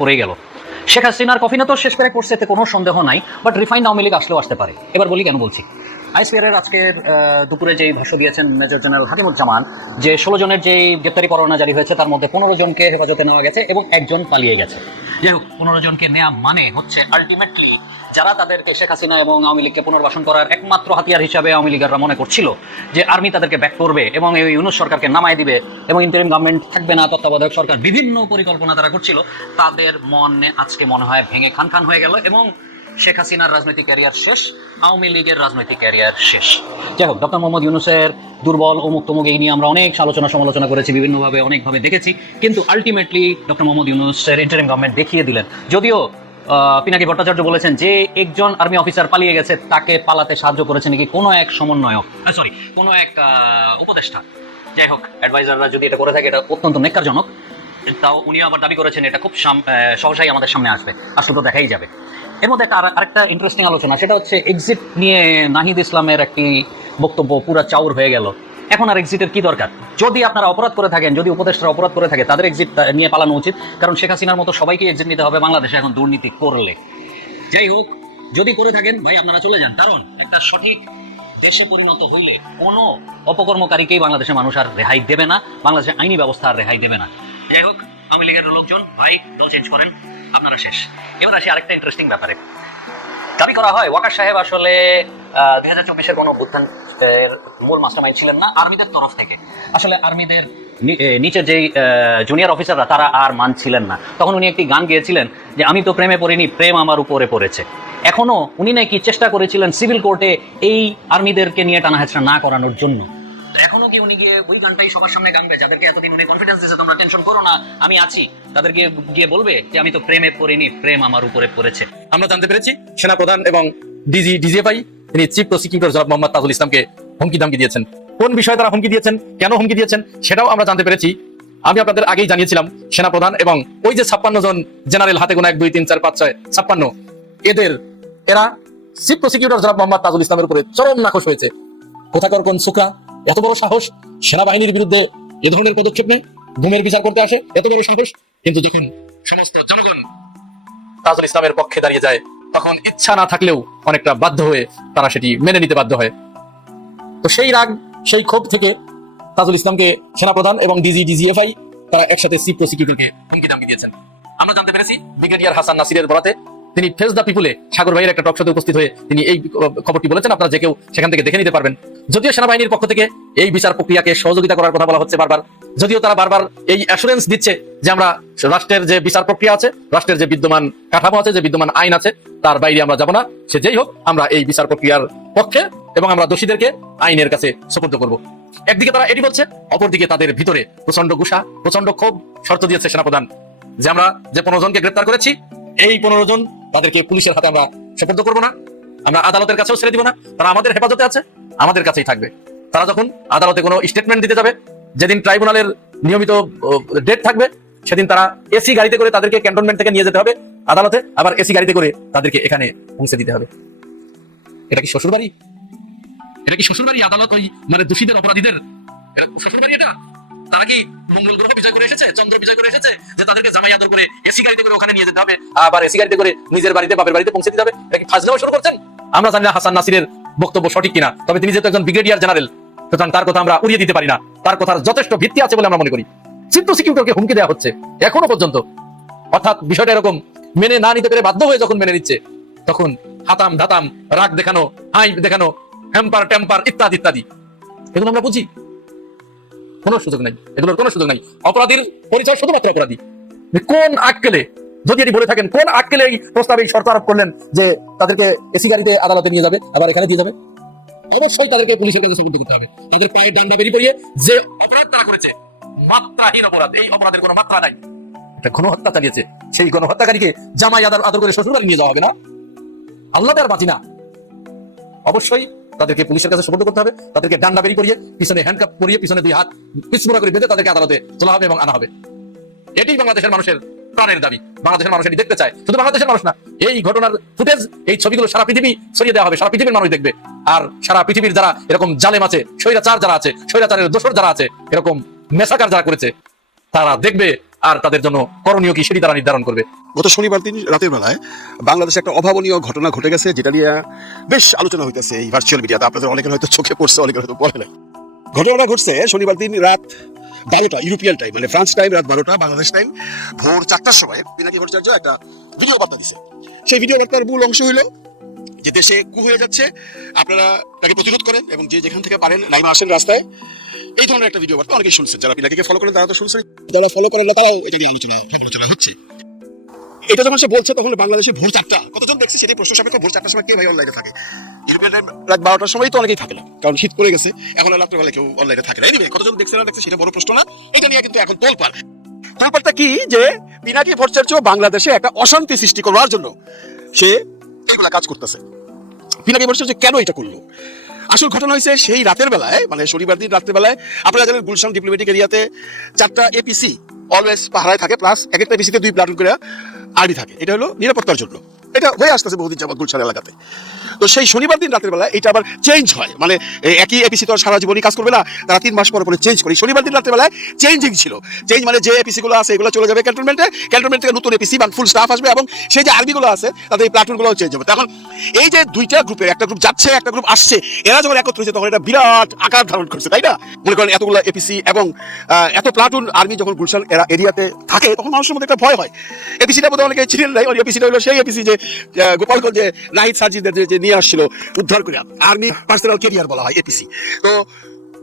পড়ে গেল। শেখ হাসিনার কফিনা তো শেষ করে করছে এতে কোনো সন্দেহ নাই বাট রিফাইন্ড আওয়ামী লীগ আসলেও আসতে পারে। এবার বলি কেন বলছি? আইসিআরের আজকের আহ, দুপুরে যেই ভাষ্য দিয়েছেন মেজর জেনারেল হাকিমুজ্জামান যে ষোলো জনের যেই গ্রেপ্তারি পরোয়ানা জারি হয়েছে তার মধ্যে পনেরো জনকে হেফাজতে নেওয়া গেছে এবং একজন পালিয়ে গেছে। যাই হোক পনেরো জনকে নেওয়া মানে হচ্ছে আলটিমেটলি যারা তাদেরকে শেখ হাসিনা এবং আওয়ামী লীগকে পুনর্বাসন করার একমাত্র হাতিয়ার হিসাবে আওয়ামী লীগাররা মনে করছিল যে আর্মি তাদেরকে ব্যাক করবে এবং এই ইউনুস সরকারকে নামায় দিবে এবং ইন্টারিম গভর্নমেন্ট থাকবে না তত্ত্বাবধায়ক সরকার বিভিন্ন পরিকল্পনা তারা করছিল তাদের মনে আজকে মনে হয় ভেঙে খান খান হয়ে গেল এবং শেখ হাসিনার রাজনৈতিক ক্যারিয়ার শেষ, আওয়ামী লীগের রাজনৈতিক ক্যারিয়ার শেষ। যাই হোক, ডক্টর মোহাম্মদ ইউনুসের দুর্বল ও মুক্তমুখ এই নিয়ে আমরা অনেক আলোচনা সমালোচনা করেছি, বিভিন্নভাবে অনেকভাবে দেখেছি। কিন্তু আলটিমেটলি ডক্টর মোহাম্মদ ইউনুসের ইন্টারিম গভর্নমেন্ট দেখিয়ে দিলেন। যদিও পিনাকি ভট্টাচার্য বলেছেন যে একজন আর্মি অফিসার পালিয়ে গেছে, তাকে পালাতে সাহায্য করেছে নাকি কোনো এক সমন্বয়ক সরি কোনো এক উপদেষ্টা। যাই হোক অ্যাডভাইজাররা যদি এটা করে থাকে, এটা অত্যন্ত নেককারজনক। তাও উনি আবার দাবি করেছেন, এটা খুব সহসাই আমাদের সামনে আসবে। আসলে তো দেখাই যাবে। এর মধ্যে একটা আরেকটা ইন্টারেস্টিং আলোচনা, সেটা হচ্ছে এক্সিট নিয়ে নাহিদ ইসলামের একটি বক্তব্য পুরা চাউর হয়ে গেল। এখন আর এক্সিটের কি দরকার? যদি আপনারা অপরাধ করে থাকেন, যদি উপদেষ্টারা অপরাধ করে থাকে, তাদের এক্সিট নিয়ে পালানো উচিত। কারণ শেখ হাসিনার মতো সবাইকে এক্সিট নিতে হবে বাংলাদেশে এখন দুর্নীতি করলে। যাই হোক, যদি করে থাকেন, ভাই, আপনারা চলে যান। কারণ একটা সঠিক দেশে পরিণত হইলে কোনো অপকর্মকারীকেই বাংলাদেশের মানুষ আর রেহাই দেবে না, বাংলাদেশের আইনি ব্যবস্থা আর রেহাই দেবে না। যাই হোক আওয়ামী লীগের লোকজন, ভাই, দল চেঞ্জ করেন, আপনারা শেষ। এবার আসি আরেকটা ইন্টারেস্টিং ব্যাপারে। দাবি করা হয়, ওয়াকার সাহেব আসলে দুই হাজার চব্বিশের কোনো অভ্যুত্থান মূল মাস্টারমাইন্ড ছিলেন না, আর্মিদের তরফ থেকে। আসলে আর্মিদের নিচের যেই জুনিয়র অফিসাররা তারা আর মানছিলেন না। তখন উনি একটি গান গেয়েছিলেন যে, আমি তো প্রেমে পড়িনি, প্রেম আমার উপরে পড়েছে। এখনও উনি নাকি চেষ্টা করেছিলেন সিভিল কোর্টে এই আর্মিদেরকে নিয়ে টানা হেঁচড়া না করানোর জন্য। এখনও কি উনি গিয়ে ওই গানটাই সবার সামনে গানবে যাদেরকে এতদিন উনি কনফিডেন্স দিয়েছে, তোমরা টেনশন করো না, আমি আছি। তাদেরকে গিয়ে বলবে যে, আমি তো প্রেমে পড়িনি, প্রেম আমার উপরে পড়েছে। আমরা জানতে পেরেছি, সেনাপ্রধান এবং ডিজি, ডিজিএফআই, তিনি চিফ প্রসিকিউটর জনাব মোহাম্মদ তাজুল ইসলামকে হুমকি দামকি দিয়েছেন। কোন বিষয়ে তারা হুমকি দিয়েছেন, কেন হুমকি দিয়েছেন, সেটাও আমরা জানতে পেরেছি। আমি আপনাদের আগেই জানিয়েছিলাম, সেনাপ্রধান এবং ওই যে ছাপ্পান্ন জন জেনারেল হাতে গোনা এক, দুই, তিন, চার, পাঁচ, ছয়, ছাপ্পান্ন, এদের, এরা চিফ প্রসিকিউটর জনাব মোহাম্মদ তাজুল ইসলামের উপরে চরম নাকশ হয়েছে। কোথাকার কোন সুকা? এত বড় সাহস সেনাবাহিনীর বিরুদ্ধে এ ধরনের পদক্ষেপ নেয় গুমের বিচার করতে আসে? এত বড় সাহস? কিন্তু যখন সমস্ত জনগণ তাজুল ইসলামের পক্ষে দাঁড়িয়ে যায়, তখন ইচ্ছা না থাকলেও অনেকটা বাধ্য হয়ে তারা সেটি মেনে নিতে বাধ্য হয়। তো সেই রাগ, সেই ক্ষোভ থেকে তাজুল ইসলামকে সেনাপ্রধান এবং ডিজি, ডিজিএফআই তারা একসাথে চিফ প্রসিকিউটরকে হুমকি দামকি দিয়েছেন। আমরা জানতে পেরেছি ব্রিগেডিয়ার হাসান নাসিরের বরাতে তিনি ফেস দ্য পিপুলে সাগর ভাইয়ের একটা টকশোতে উপস্থিত হয়ে তিনি এই খবরটি বলেছেন। আপনারা যে কেউ সেখান থেকে দেখে নিতে পারবেন। যদিও সেনাবাহিনীর পক্ষ থেকে এই বিচার প্রক্রিয়াকে সহযোগিতা করার কথা বলা হচ্ছে বারবার, যদিও তারা বারবার এই অ্যাসুরেন্স দিচ্ছে যে আমরা রাষ্ট্রের যে বিচার প্রক্রিয়া আছে, রাষ্ট্রের যে বিদ্যমান কাঠামো আছে, যে বিদ্যমান আইন আছে, তার বাইরে আমরা যাব না। সে যেই হোক, আমরা এই বিচার প্রক্রিয়ার পক্ষে এবং আমরা দোষীদেরকে আইনের কাছে সুপর্দ করব। একদিকে তারা এটি বলছে, অপরদিকে তাদের ভিতরে প্রচণ্ড গুসা প্রচণ্ড ক্ষোভ শর্ত দিয়েছে সেনাপ্রধান, যে আমরা যে পনেরো জনকে গ্রেপ্তার করেছি, এই পনেরো জন তাদেরকে পুলিশের হাতে আমরা সুপর্দ করব না। আমরা আদালতের কাছেও ছেড়ে দিব না। তারা আমাদের হেফাজতে আছে। আমাদের কাছেই থাকবে। তারা যখন আদালতে কোনো স্টেটমেন্ট দিতে যাবে, যেদিন ট্রাইব্যুনালের নিয়মিত ডেট থাকবে, সেদিন তারা এসি গাড়িতে করে তাদেরকে ক্যান্টনমেন্ট থেকে নিয়ে যেতে হবে আদালতে, আবার এসি গাড়িতে করে তাদেরকে এখানে পৌঁছে দিতে হবে। এটা কি শ্বশুর বাড়ি এটা কি শ্বশুর বাড়ি আদালত ওই মানে দোষীদের, অপরাধীদের? শ্বশুর বাড়ি এটা? তারা কি মঙ্গল গ্রহ বিজয় করে এসেছে? চন্দ্র বিজয় করে এসেছে? যে তাদেরকে জামাই আদর করে এসি গাড়িতে করে ওখানে নিয়ে যেতে হবে, আবার এসি গাড়িতে করে নিজের বাড়িতে, বাপের বাড়িতে পৌঁছে দিতে হবে? এটা কি ফাজলামো শুরু করছেন? আমরা জানি না হাসান নাসিরের বক্তব্য সঠিক কিনা, তবে তিনি যেহেতু একজন ব্রিগেডিয়ার জেনারেল, সুতরাং তার কথা আমরা উড়িয়ে দিতে পারি না। তার কথার যথেষ্ট ভিত্তি আছে বলে আমরা মনে করি। চিফ প্রসিকিউটরকে হুমকি দেওয়া হচ্ছে, এখনও পর্যন্ত। অর্থাৎ বিষয়টা এরকম, মেনে না নিতে পেরে বাধ্য হয়ে যখন মেনে নিচ্ছে, তখন হাতাম ধাতাম, রাগ দেখানো হাই দেখানো, হ্যাম্পার টেম্পার ইত্যাদি ইত্যাদি। এগুলো আমরা বুঝি। কোনো সুযোগ নাই। এগুলোর কোনো সুযোগ নাই। অপরাধীর পরিচয় শুধুমাত্র অপরাধী। কোন আক্কেলে, যদি এটি বলে থাকেন, কোন আক্কেলে এই প্রস্তাবে শর্ত আরোপ করলেন যে তাদেরকে এসি গাড়িতে আদালতে নিয়ে যাবে, আবার এখানে দিয়ে যাবে? অবশ্যই তাদেরকে পুলিশের কাছে সুপর্দ করতে হবে। তাদের পায়ে ডান্ডা বেরিয়ে পড়িয়ে যে অপরাধ তারা করেছে, মাত্রাহীন অপরাধ, এই অপরাধের কোনো মাত্রা নাই। একটা গণহত্যা চালিয়েছে। সেই গণহত্যাকারীকে জামাই আদর আদর করে শ্বশুর বাড়ি নিয়ে যাওয়া হবে না? আল্লাহ আর বাঁচি না অবশ্যই তাদেরকে পুলিশের কাছে সুপর্দ করতে হবে, তাদেরকে ডান্ডা বেরিয়ে পড়িয়ে পিছনে হ্যান্ডকাপ পরিয়ে, পিছনে দুই হাত পিছমুড়া করে বেঁধে তাদেরকে আদালতে তোলা হবে এবং আনা হবে। এটাই বাংলাদেশের মানুষের প্রাণের দাবি। বাংলাদেশের মানুষ এটি দেখতে চায়। শুধু বাংলাদেশের মানুষ না, এই ঘটনার ফুটেজ এই ছবিগুলো সারা পৃথিবী ছড়িয়ে দেওয়া হবে, সারা পৃথিবীর মানুষ দেখবে। আর সারা পৃথিবীর যারা এরকম জালেম আছে, স্বৈরাচার যারা আছে, স্বৈরাচারের দোষর যারা আছে, এরকম মেসাকার যারা করেছে, তারা দেখবে আর তাদের জন্য করণীয় কি সেটি তারা নির্ধারণ করবে। গত শনিবার দিন রাতের বেলায় বাংলাদেশে একটা অভাবনীয় ঘটনা ঘটে গেছে, যেটা নিয়ে বেশ আলোচনা হইতেছে এই ভার্চুয়াল মিডিয়াতে আপনাদের অনেকের হয়তো চোখে পড়ছে, অনেকের হয়তো পড়ে নাই। ঘটনাটা ঘটছে শনিবার দিন রাত বারোটা ইউরোপিয়ান টাইম মানে ফ্রান্স টাইম রাত বারোটা, বাংলাদেশ টাইম ভোর চারটার সময় পিনাকি ভট্টাচার্য একটা ভিডিও বার্তা দিছে। সেই ভিডিও বার্তার মূল অংশ হইল যে দেশে কু হয়ে যাচ্ছে, আপনারা তাকে প্রতিরোধ করেন এবং যে যেখান থেকে পারেন নাইমা আসেন রাস্তায়। এই ধরনের একটা ভিডিও বার্তা অনেকেই শুনছেন। যারা পিনাকিকে ফলো করেন, তারা তো শুনছেন যারা ফলো করেন না, তারাও এটা নিয়ে আলোচনা আলোচনা হচ্ছে। এটা যখন সে বলছে তখন বাংলাদেশে ভোর চারটা। কতজন দেখছে সেটাই প্রশ্ন সাপেক্ষ ভোর চারটার সময় কে ভাই অনলাইনে থাকে? ইউরোপিয়ান টাইম রাত বারোটার সময় তো অনেকেই থাকে না কারণ শীত পড়ে গেছে এখন আর রাত্রেবেলা কেউ অনলাইনে থাকে না। এনিওয়ে কতজন দেখছে না দেখছে সেটা বড় প্রশ্ন না এটা নিয়ে কিন্তু এখন তোলপাড়। তোলপাড়টা কি যে পিনাকি ভট্টাচার্য বাংলাদেশে একটা অশান্তি সৃষ্টি করার জন্য সে এইগুলা কাজ করতেছে। পিনাকি ভট্টাচার্য কেন এটা করল? আসল ঘটনা হয়েছে সেই রাতের বেলায় মানে শনিবার দিন রাতের বেলায় আপনারা জানেন গুলশান ডিপ্লোমেটিক এরিয়াতে চারটা এপিসি অলওয়েজ পাহারায় থাকে প্লাস এক একটা এপিসিতে দুই প্লাটুন করে আর্মি থাকে। এটা হলো নিরাপত্তার জন্য। এটা হয়ে আসতেছে বহুদিন যাবৎ গুলশান এলাকাতে। তো সেই শনিবার দিন রাতের বেলা এটা আবার চেঞ্জ হয়। মানে একই এপিসি তো আর সারা জীবনই কাজ করবে না, তারা তিন মাস পরে পরে চেঞ্জ করে। শনিবার দিন রাতের বেলায় চেঞ্জিং ছিল। চেঞ্জ মানে যে এপিসি গুলো আছে, এগুলো চলে যাবে ক্যান্টনমেন্টে ক্যান্টনমেন্ট থেকে নতুন এপিসি বা ফুল স্টাফ আসবে এবং সেই যে আর্মিগুলো আছে, তাদের এই প্লাটুনগুলো চেঞ্জ হবে। তখন এই যে দুইটা গ্রুপের একটা গ্রুপ যাচ্ছে, একটা গ্রুপ আসছে, এরা যখন একত্র হয়েছে, তখন এটা বিরাট আকার ধারণ করছে, তাই না? মনে করেন এতগুলো এপিসি এবং এত প্লাটুন আর্মি যখন গুলশান এরা এরিয়াতে থাকে, তখন মানুষের মধ্যে একটা ভয় হয়। এপিসিটা বোধহয় অনেকে ছিলেন নাই, ওই এপিসিটা হলো সেই এপিসি যে গোপালগঞ্জে নাহিদ সার্জিদের যে- যে নিয়ে আসছিল উদ্ধার করে আর্মি পার্সোনাল কেরিয়ার বলা হয় এপিসি তো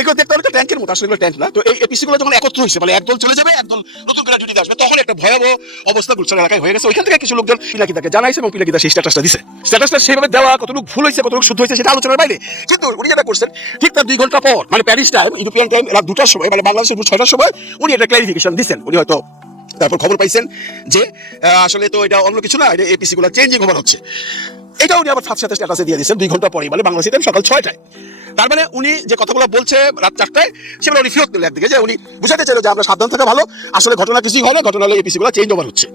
এগুলো দেখতে অনেকটা ট্যাঙ্কের মতো, আসলে ট্যাঙ্ক না। তো এই যখন একত্র হয়েছে মানে একদল চলে যাবে, একদল নতুন করে আসবে, তখন একটা ভয়াবহ অবস্থা গুলশান এলাকায় হয়ে গেছে। ওইখান থেকে কিছু লোকজন জানাইছে এবং স্ট্যাটাসটা দিছে। স্ট্যাটাসটা দেওয়া ভুল হয়েছে শুদ্ধ হয়েছে সেটা আলোচনার বাইরে। কিন্তু উনি যেটা করছেন ঠিক তার দুই ঘণ্টা পর মানে প্যারিস টাইম ইউরোপিয়ান টাইম দুটার সময় মানে বাংলাদেশের ছয়টার সময় উনি একটা ক্লারিফিকেশন দিচ্ছেন উনি হয়তো তারপর খবর পাইছেন যে আসলে তো এটা অন্য কিছু না, এটা এপিসি গুলো চেঞ্জিং ওভার হচ্ছে। এটা উনি আবার সাথে সাথে স্ট্যাটাসে দিয়ে দিয়েছেন, দুই ঘণ্টা পরে মানে বাংলাদেশ টাইম সকাল ছয়টায়। তার মানে উনি যে কথাগুলো বলছে রাত চারটায়, সেগুলো উনি ফিরত পেলেন একদিকে, যে উনি বুঝাতে চাইল যে আমরা সাবধান থাকা ভালো, আসলে ঘটনা কিছুই হয় না ঘটনা হলে এপিসিগুলো চেঞ্জ ওভার হচ্ছে।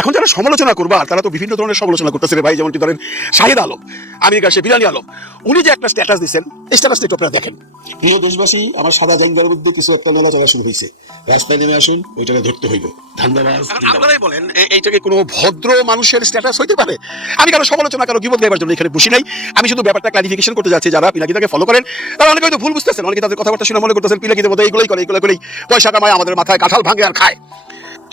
এখন যারা সমালোচনা করবার তারা তো বিভিন্ন ধরনের সমালোচনা করতেছে রে ভাই যেমনটি ধরেন শাহিদ আলম আমেরিকার সে বিরানি আলম উনি যে একটা স্ট্যাটাস দিচ্ছেন এই স্ট্যাটাসটা একটু আপনারা দেখেন। প্রিয় দেশবাসী আমার সাদা জাঙ্গার মধ্যে কিছু একটা মেলা চলা শুরু হয়েছে। রাস্তায় নেমে আসুন ওইটাকে ধরতে হইব। ধান্দাবাজ আপনারাই বলেন এইটাকে কোনো ভদ্র মানুষের স্ট্যাটাস হইতে পারে? আমি কারও সমালোচনা কারও বিপদ দেওয়ার জন্য এখানে বসি নাই। আমি শুধু ব্যাপারটা ক্লারিফিকেশন করতে যাচ্ছি যারা পিনাকিতাকে ফলো করেন তারা অনেকে হয়তো ভুল বুঝতেছেন অনেকে তাদের কথাবার্তা শুনে মনে করতেছেন পিনাকিদের মধ্যে এইগুলোই করে এগুলো করেই। পয়সা কামায় আমাদের মাথায় কাঁঠাল ভাঙে আর খায়।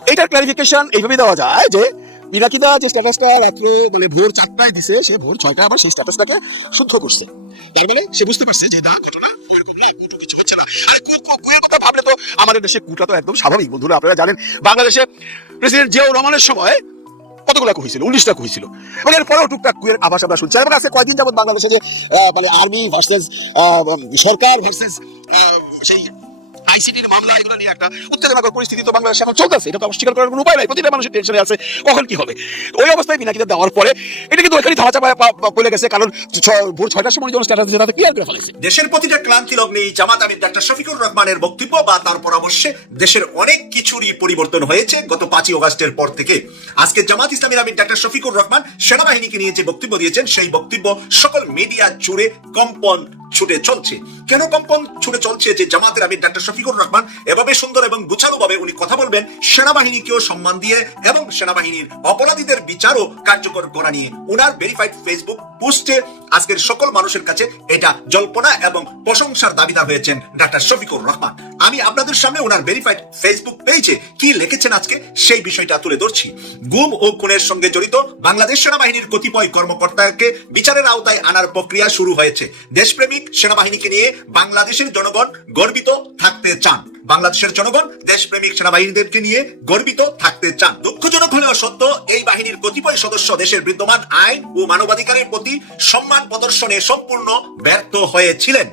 এইটার ক্লারিফিকেশন এইভাবে দেওয়া যায় যে পিনাকিদা যে স্ট্যাটাসটা রাত্রে মানে ভোর চারটায় দিছে, সে ভোর ছয়টা আবার সেই স্ট্যাটাসটাকে শুদ্ধ করছে। তার মানে সে বুঝতে পারছে যে না, ঘটনা ওইরকম না কুটু কিছু হচ্ছে না। আরে কু কু- কুয়ের কথা ভাবলে তো আমাদের দেশে কুটা তো একদম স্বাভাবিক। বন্ধুরা, আপনারা জানেন, বাংলাদেশে প্রেসিডেন্ট জিয়াউর রহমানের সময় কতগুলো কু হয়েছিল? উনিশটা কু হয়েছিল। এবং এরপরেও টুকটাক কুয়ের আভাস আমরা শুনছি। এবং আজকে কয়েকদিন যাবত বাংলাদেশে যে মানে আর্মি ভার্সেস সরকার ভার্সেস সেই মামলা, এগুলো নিয়ে একটা উত্তেজনাকর পরিস্থিতি তো বাংলাদেশে এখন চলতেছে। এটা তো অস্বীকার করার কোনো উপায় নাই। প্রতিটা মানুষের টেনশনে আছে, কখন কি হবে? ওই অবস্থায় দেওয়ার পরে এটা কিন্তু ওইখানে পড়ে গেছে, কারণ ভোর ছয়টার সময় যখন স্ট্যাটাস ক্লিয়ার করে ফেলেছে। দেশের প্রতিটা ক্লান্তি লগ্নে এই জামাত ডাক্তার শফিকুর রহমানের বক্তব্য বা তার পরামর্শে দেশের অনেক কিছুরই পরিবর্তন হয়েছে। গত পাঁচই অগাস্টের পর থেকে আজকে জামাত ইসলামীর আমির, ডাক্তার শফিকুর রহমান সেনাবাহিনীকে নিয়ে যে বক্তব্য দিয়েছেন, সেই বক্তব্য সকল মিডিয়া জুড়ে কম্পন ছুটে চলছে। কেন কম্পন ছুটে চলছে যে জামাতের আমির, ডাক্তার শফিকুর রহমান এভাবে সুন্দর এবং গুছালো ভাবে উনি কথা বলবেন, সেনাবাহিনীকেও সম্মান দিয়ে এবং সেনাবাহিনীর অপরাধীদের বিচারও কার্যকর করা নিয়ে উনার ভেরিফাইড ফেসবুক পোস্টে আজকের সকল মানুষের কাছে এটা জল্পনা এবং প্রশংসার দাবিদার হয়েছেন ডাক্তার শফিকুর রহমান। আমি আপনাদের সামনে ওনার ভেরিফাইড ফেসবুক পেজে কি লিখেছেন আজকে সেই বিষয়টা তুলে ধরছি। গুম ও খুনের সঙ্গে জড়িত বাংলাদেশ সেনাবাহিনীর কতিপয় কর্মকর্তাকে বিচারের আওতায় আনার প্রক্রিয়া শুরু হয়েছে। দেশপ্রেমিক সেনাবাহিনীকে নিয়ে বাংলাদেশের জনগণ গর্বিত থাকতে চান। বাংলাদেশের জনগণ, দেশপ্রেমিক সেনাবাহিনীদেরকে নিয়ে গর্বিত থাকতে চান। দুঃখজনক হলেও সত্য, এই বাহিনীর কতিপয় সদস্য দেশের বিদ্যমান আইন ও মানবাধিকারের প্রতি সম্মান প্রদর্শনে সম্পূর্ণ ব্যর্থ হয়েছিলেন।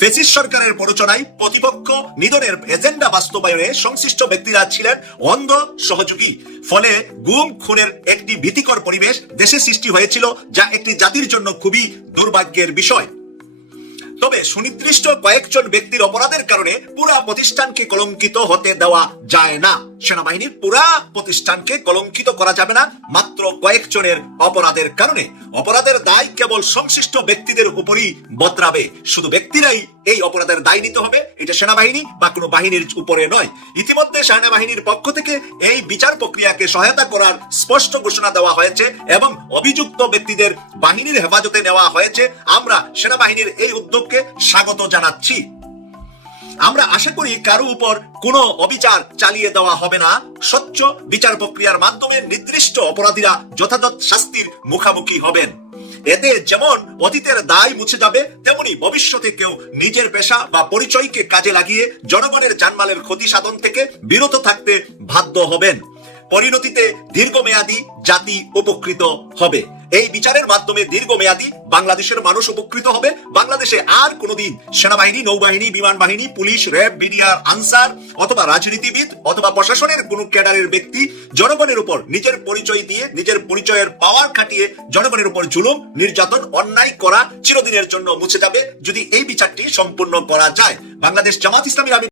ফেসিস সরকারের প্ররোচনায় প্রতিপক্ষ নিধনের এজেন্ডা বাস্তবায়নে সংশ্লিষ্ট ব্যক্তিরা ছিলেন অন্ধ সহযোগী। ফলে গুম, খুনের একটি ভীতিকর পরিবেশ দেশে সৃষ্টি হয়েছিল, যা একটি জাতির জন্য খুবই দুর্ভাগ্যের বিষয়। তবে সুনির্দিষ্ট কয়েকজন ব্যক্তির অপরাধের কারণে পুরা প্রতিষ্ঠানকে কলঙ্কিত হতে দেওয়া যায় না। সেনাবাহিনীর পুরা প্রতিষ্ঠানকে কলঙ্কিত করা যাবে না মাত্র কয়েকজনের অপরাধের কারণে। অপরাধের দায় কেবল সংশ্লিষ্ট ব্যক্তিদের উপরই বদরাবে শুধু ব্যক্তিরাই এই অপরাধের দায় নিতে হবে, এটা সেনাবাহিনী বা কোনো বাহিনীর উপরে নয়। ইতিমধ্যে সেনাবাহিনীর পক্ষ থেকে এই বিচার প্রক্রিয়াকে সহায়তা করার স্পষ্ট ঘোষণা দেওয়া হয়েছে এবং অভিযুক্ত ব্যক্তিদের বাহিনীর হেফাজতে নেওয়া হয়েছে। আমরা সেনাবাহিনীর এই উদ্যোগকে স্বাগত জানাচ্ছি। আমরা আশা করি কারও উপর কোনো অবিচার চালিয়ে দেওয়া হবে না। স্বচ্ছ বিচার প্রক্রিয়ার মাধ্যমে নির্দিষ্ট অপরাধীরা যথাযথ শাস্তির মুখামুখি হবেন। এতে যেমন অতীতের দায় মুছে যাবে, তেমনি ভবিষ্যতে কেউ নিজের পেশা বা পরিচয়কে কাজে লাগিয়ে জনগণের জানমালের ক্ষতি সাধন থেকে বিরত থাকতে বাধ্য হবেন। পরিণতিতে দীর্ঘমেয়াদী জাতি উপকৃত হবে। এই বিচারের মাধ্যমে দীর্ঘমেয়াদী বাংলাদেশের মানুষ উপকৃত হবে। বাংলাদেশে আর কোনোদিন সেনাবাহিনী, নৌবাহিনী, বিমান বাহিনী, পুলিশ, র্যাব, বিডিআর, আনসার অথবা রাজনীতিবিদ অথবা প্রশাসনের কোনো ক্যাডারের ব্যক্তি জনগণের উপর নিজের পরিচয় দিয়ে, নিজের পরিচয়ের পাওয়ার খাটিয়ে জনগণের উপর জুলুম, নির্যাতন, অন্যায় করা চিরদিনের জন্য মুছে যাবে। যদি এই বিচারটি সম্পূর্ণ করা যায়, বাংলাদেশ জামাত ইসলামী